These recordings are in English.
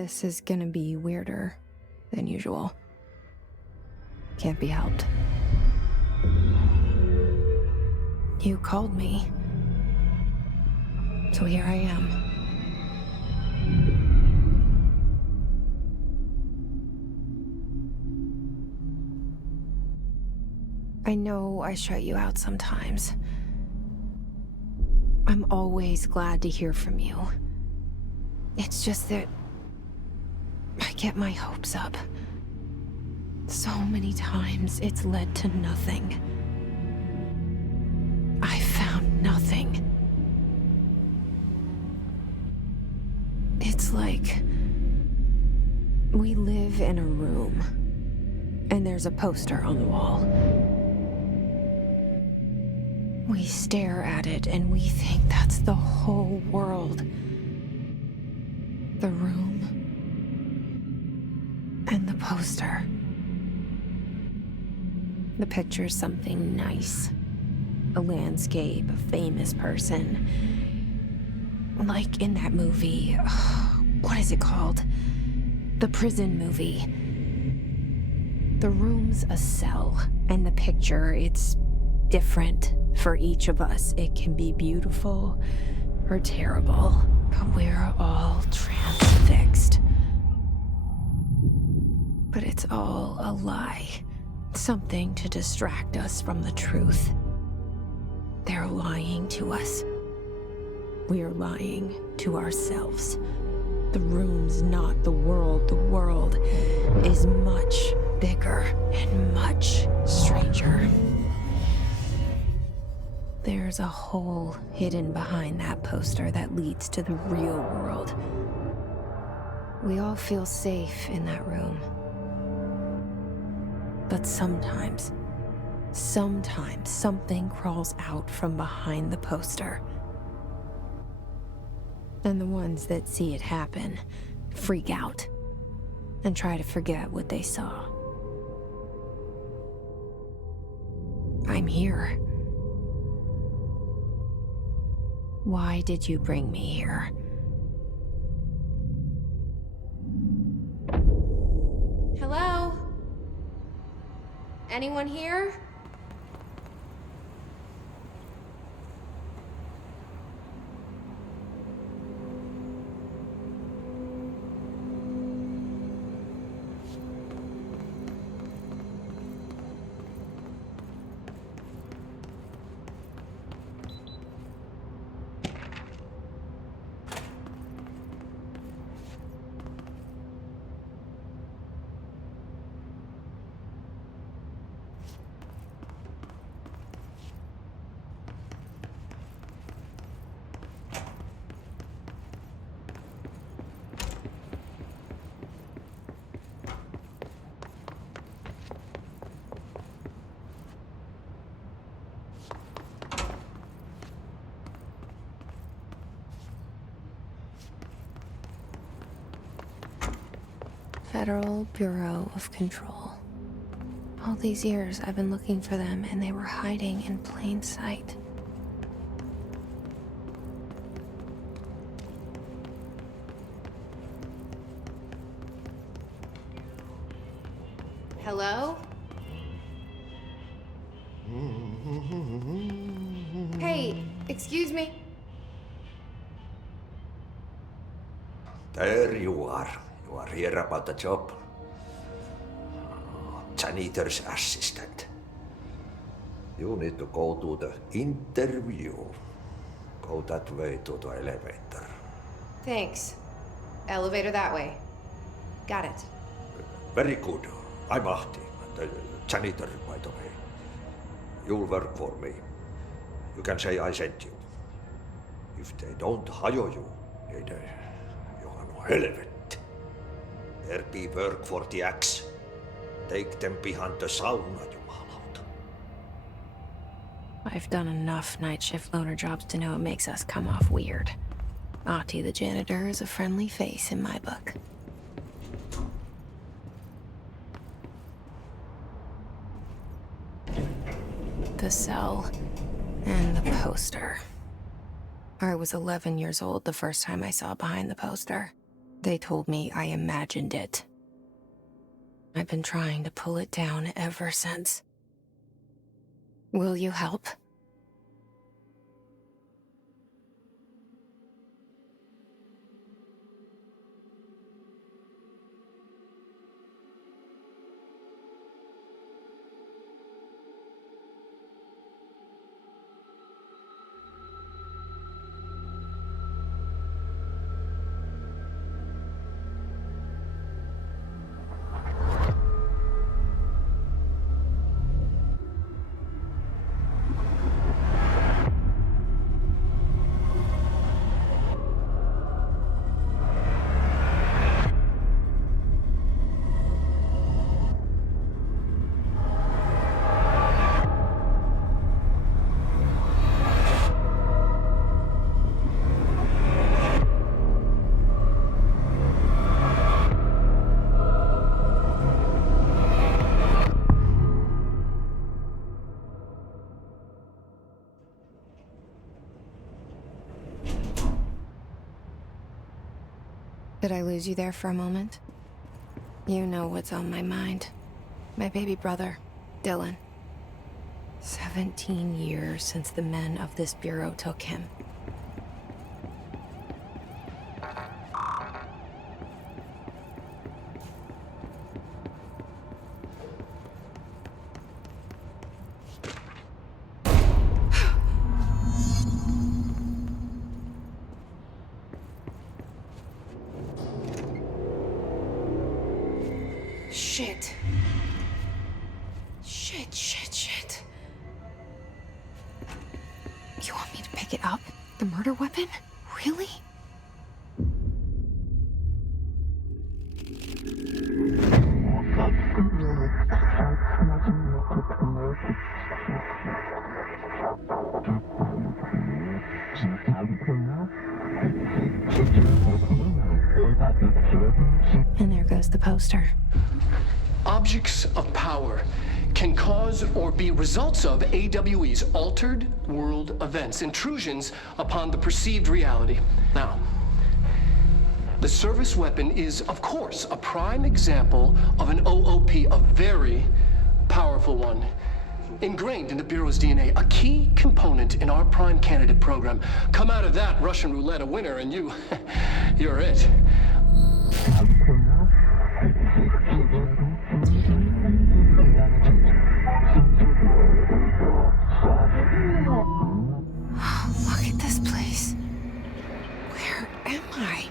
This is gonna be weirder than usual. Can't be helped. You called me. So here I am. I know I shut you out sometimes. I'm always glad to hear from you. It's just that I get my hopes up. So many times it's led to nothing. I found nothing. It's like we live in a room, and there's a poster on the wall. We stare at it and we think that's the whole world. The room and the poster. The picture's something nice. A landscape, a famous person. Like in that movie, what is it called? The prison movie. The room's a cell, and the picture, it's different for each of us. It can be beautiful or terrible, but we're all transfixed. But it's all a lie. Something to distract us from the truth. They're lying to us. We're lying to ourselves. The room's not the world. The world is much bigger and much stranger. There's a hole hidden behind that poster that leads to the real world. We all feel safe in that room. But sometimes something crawls out from behind the poster. And the ones that see it happen freak out and try to forget what they saw. I'm here. Why did you bring me here? Hello? Anyone here? Federal Bureau of Control. All these years I've been looking for them, and they were hiding in plain sight. Hello? Hey, excuse me. There you are. You are here about the job. Janitor's assistant. You need to go to the interview. Go that way to the elevator. Thanks. Elevator that way. Got it. Very good. I'm Ahti, the janitor, by the way. You'll work for me. You can say I sent you. If they don't hire you, niin Johan on helvet. There be work for the axe. Take them behind the sauna, jumalauta. I've done enough night shift loner jobs to know it makes us come off weird. Ahti the janitor is a friendly face in my book. The cell and the poster. I was 11 years old the first time I saw behind the poster. They told me I imagined it. I've been trying to pull it down ever since. Will you help? Did I lose you there for a moment? You know what's on my mind. My baby brother, Dylan. 17 years since the men of this bureau took him. Shit. Shit. You want me to pick it up? The murder weapon? Really? And there goes the poster. Objects of power can cause or be results of AWE's altered world events, intrusions upon the perceived reality. Now, the service weapon is, of course, a prime example of an OOP, a very powerful one, ingrained in the Bureau's DNA, a key component in our prime candidate program. Come out of that Russian roulette a winner and you're it. Look at this place. Where am I?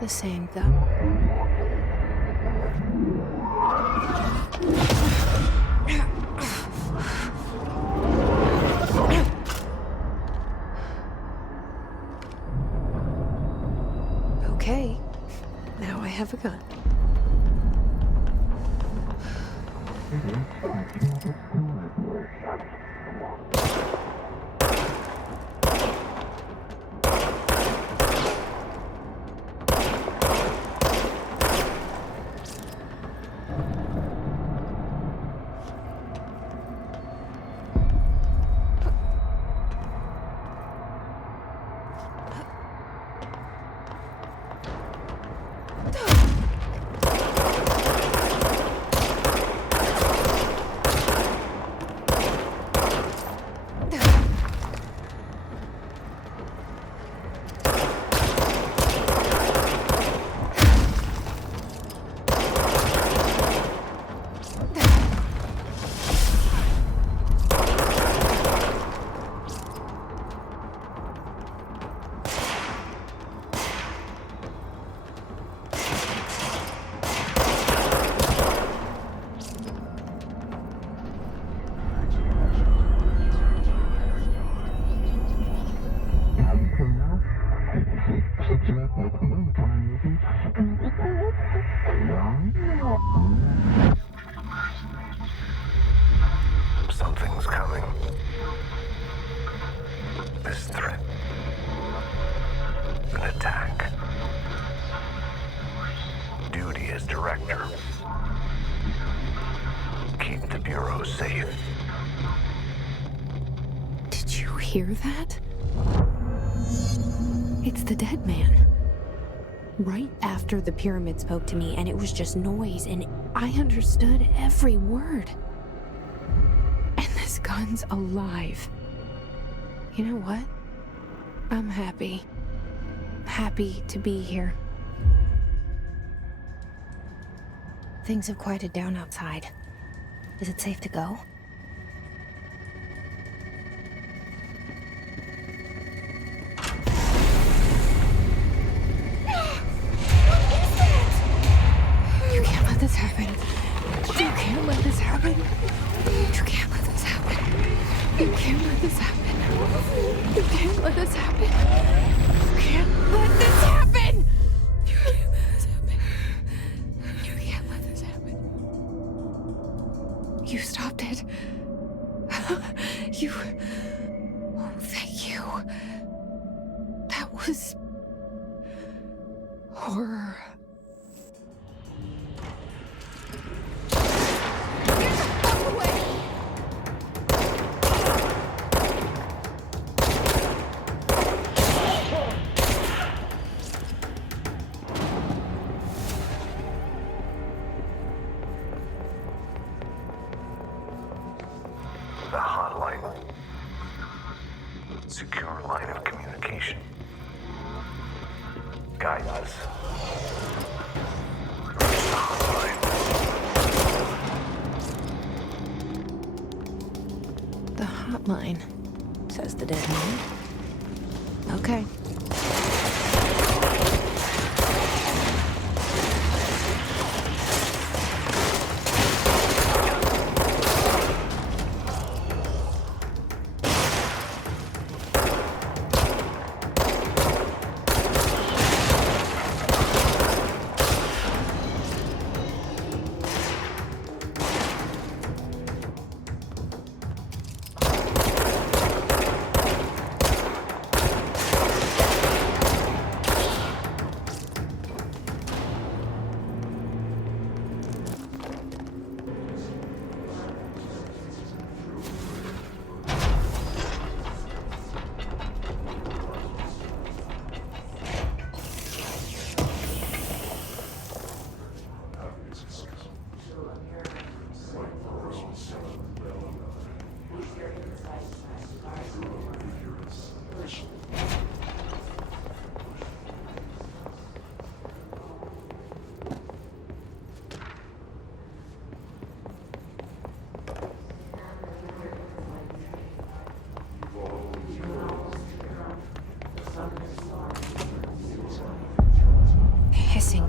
The same though. Okay, now I have a gun. Something's coming. This threat. An attack. Duty as director. Keep the Bureau safe. Did you hear that? It's the dead man. Right after the pyramid spoke to me, and it was just noise, and I understood every word. And this gun's alive. You know what? I'm happy. Happy to be here. Things have quieted down outside. Is it safe to go? You can't let this happen. You can't let this happen. You can't let this happen. You can't let this happen. You can't let this happen. You can't let this happen. You can't let this happen. You can't let this happen. You stopped it. You... Oh, thank you. That was... horror. The hotline. Secure line of communication. Guide us. Reach the hotline. The hotline, says the dead man. Okay.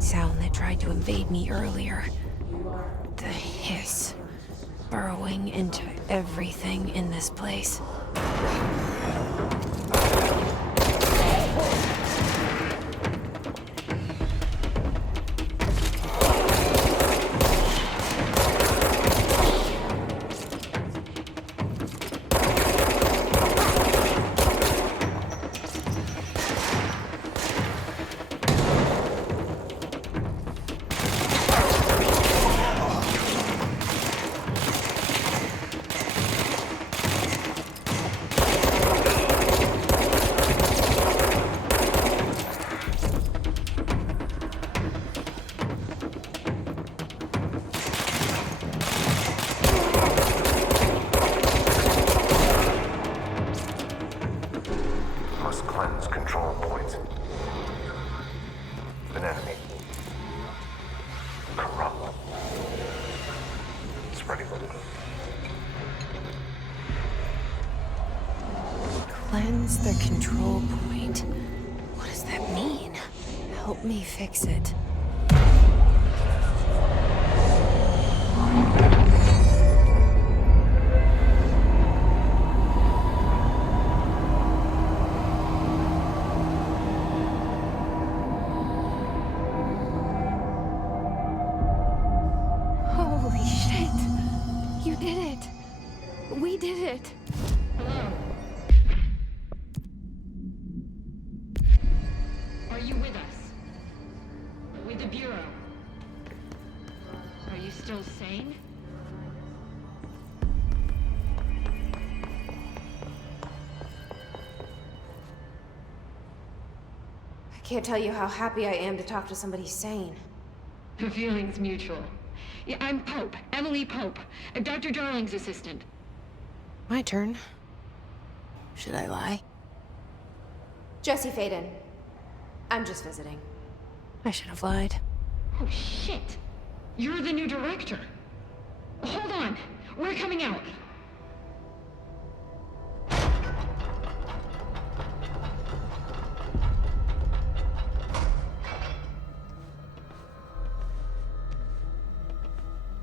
Sound that tried to invade me earlier. The hiss, burrowing into everything in this place. Must cleanse control points. An enemy. Corrupt. Spreading. Cleanse the control point. What does that mean? Help me fix it. Holy shit! You did it! We did it. Hello? Are you with us? With the Bureau? Are you still sane? I can't tell you how happy I am to talk to somebody sane. The feeling's mutual. Yeah, I'm Pope, Emily Pope, Dr. Darling's assistant. My turn. Should I lie? Jesse Faden. I'm just visiting. I should have lied. Oh, shit. You're the new director. Hold on. We're coming out.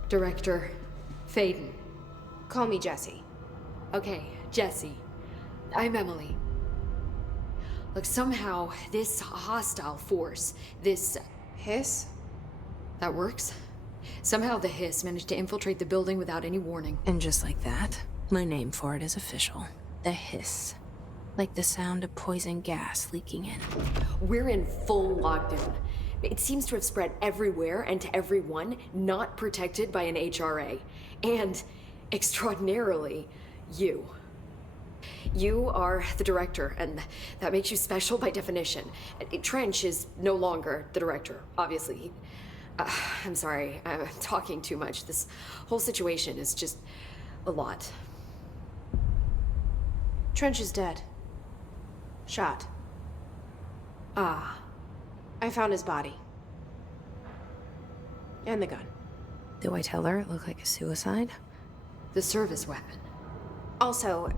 Director Faden. Call me Jesse. Okay, Jesse. I'm Emily. Look, somehow this hostile force, this... Hiss? that works? Somehow the hiss managed to infiltrate the building without any warning. And just like that, my name for it is official. The hiss. Like the sound of poison gas leaking in. We're in full lockdown. It seems to have spread everywhere and to everyone not protected by an HRA. And, extraordinarily, you. You are the director, and that makes you special by definition. Trench is no longer the director, obviously. I'm sorry, I'm talking too much. This whole situation is just a lot. Trench is dead. Shot. Ah. I found his body. And the gun. Do I tell her it looked like a suicide? The service weapon. Also,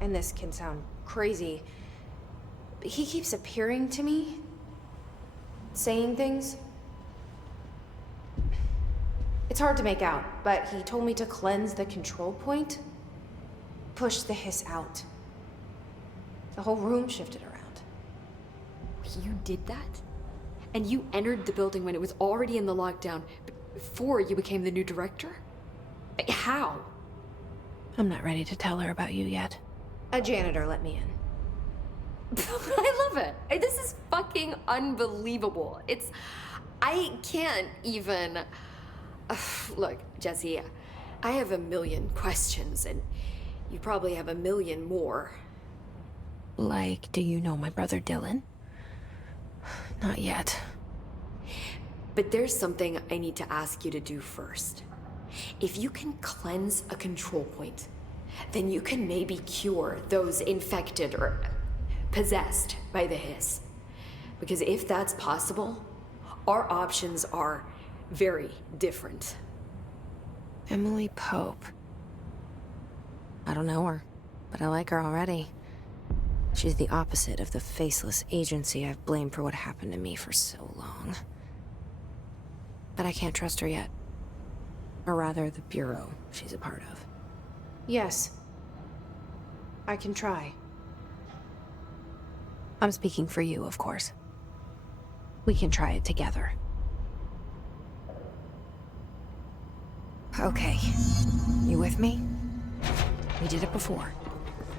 and this can sound crazy, but he keeps appearing to me, saying things. It's hard to make out, but he told me to cleanse the control point, push the hiss out. The whole room shifted around. You did that? And you entered the building when it was already in the lockdown, before you became the new director? How? I'm not ready to tell her about you yet. A janitor let me in. I love it. This is fucking unbelievable. I can't even... Look, Jesse, I have a million questions, and you probably have a million more. Like, do you know my brother Dylan? Not yet. But there's something I need to ask you to do first. If you can cleanse a control point, then you can maybe cure those infected or possessed by the hiss. Because if that's possible, our options are very different. Emily Pope. I don't know her, but I like her already. She's the opposite of the faceless agency I've blamed for what happened to me for so long. But I can't trust her yet. Or rather, the Bureau she's a part of. Yes. I can try. I'm speaking for you, of course. We can try it together. Okay. You with me? We did it before.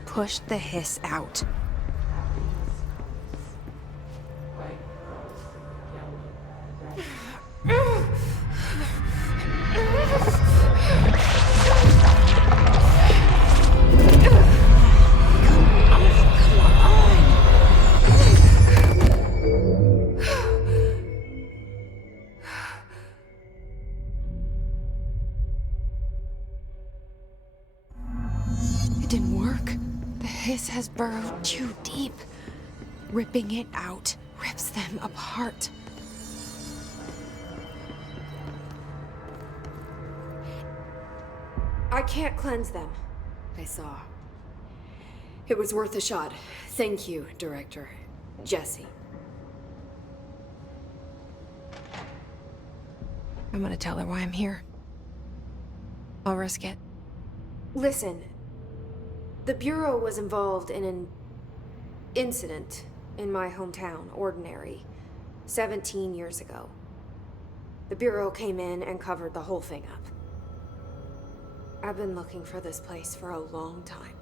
Push the hiss out. It didn't work. The hiss has burrowed too deep. Ripping it out rips them apart. I can't cleanse them. I saw. It was worth a shot. Thank you, Director. Jesse. I'm gonna tell her why I'm here. I'll risk it. Listen. The Bureau was involved in an incident in my hometown, Ordinary, 17 years ago. The Bureau came in and covered the whole thing up. I've been looking for this place for a long time.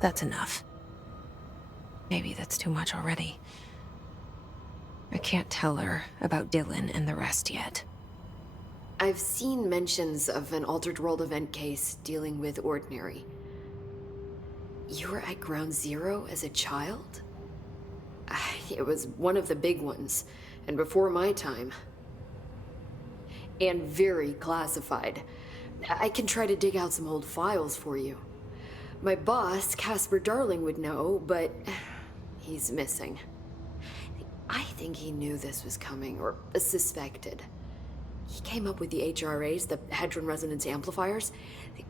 That's enough. Maybe that's too much already. I can't tell her about Dylan and the rest yet. I've seen mentions of an Altered World event case dealing with Ordinary. You were at Ground Zero as a child? It was one of the big ones, and before my time. And very classified. I can try to dig out some old files for you. My boss, Casper Darling, would know, but he's missing. I think he knew this was coming, or suspected. He came up with the HRAs, the Hadron Resonance Amplifiers.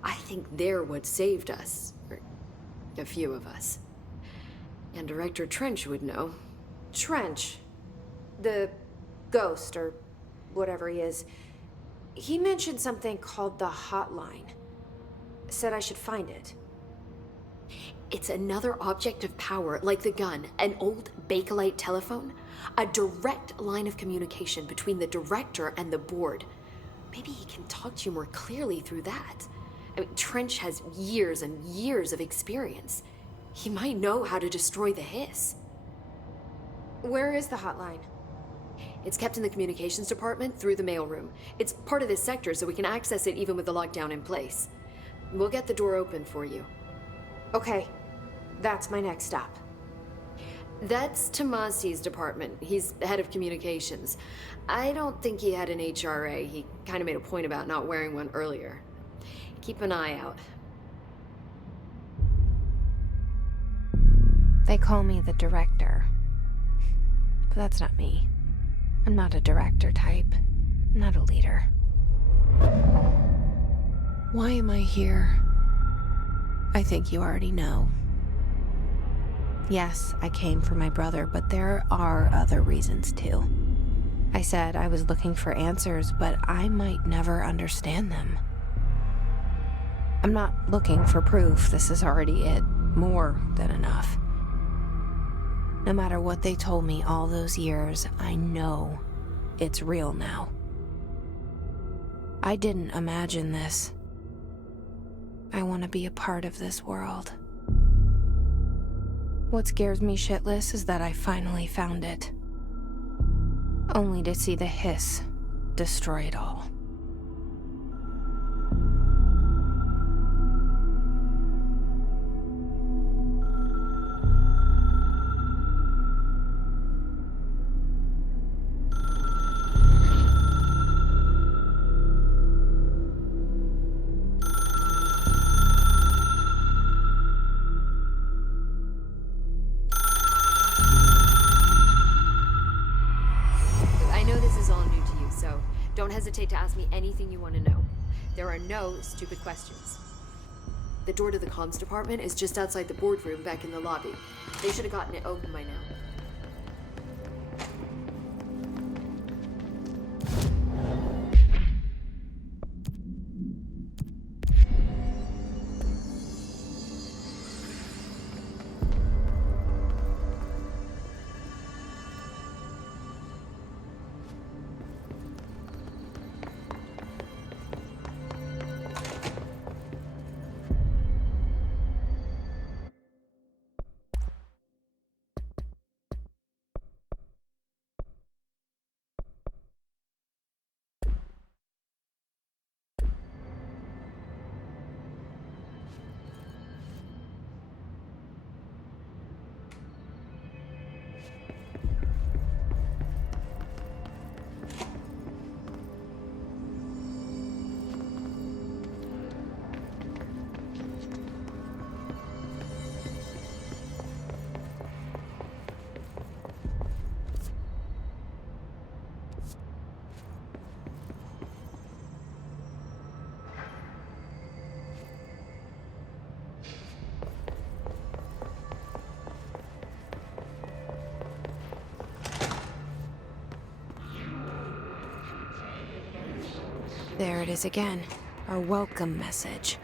I think they're what saved us. Or a few of us. And Director Trench would know. Trench. The ghost, or whatever he is. He mentioned something called the hotline. Said I should find it. It's another object of power, like the gun, an old Bakelite telephone. A direct line of communication between the director and the board. Maybe he can talk to you more clearly through that. I mean, Trench has years and years of experience. He might know how to destroy the hiss. Where is the hotline? It's kept in the communications department through the mailroom. It's part of this sector, so we can access it even with the lockdown in place. We'll get the door open for you. Okay, that's my next stop. That's Tomasi's department. He's head of communications. I don't think he had an HRA. He kind of made a point about not wearing one earlier. Keep an eye out. They call me the director. But that's not me. I'm not a director type. I'm not a leader. Why am I here? I think you already know. Yes, I came for my brother, but there are other reasons too. I said I was looking for answers, but I might never understand them. I'm not looking for proof. This is already it. More than enough. No matter what they told me all those years, I know it's real now. I didn't imagine this. I want to be a part of this world. What scares me shitless is that I finally found it. Only to see the hiss destroy it all. Don't hesitate to ask me anything you want to know. There are no stupid questions. The door to the comms department is just outside the boardroom back in the lobby. They should have gotten it open by now. There it is again, our welcome message.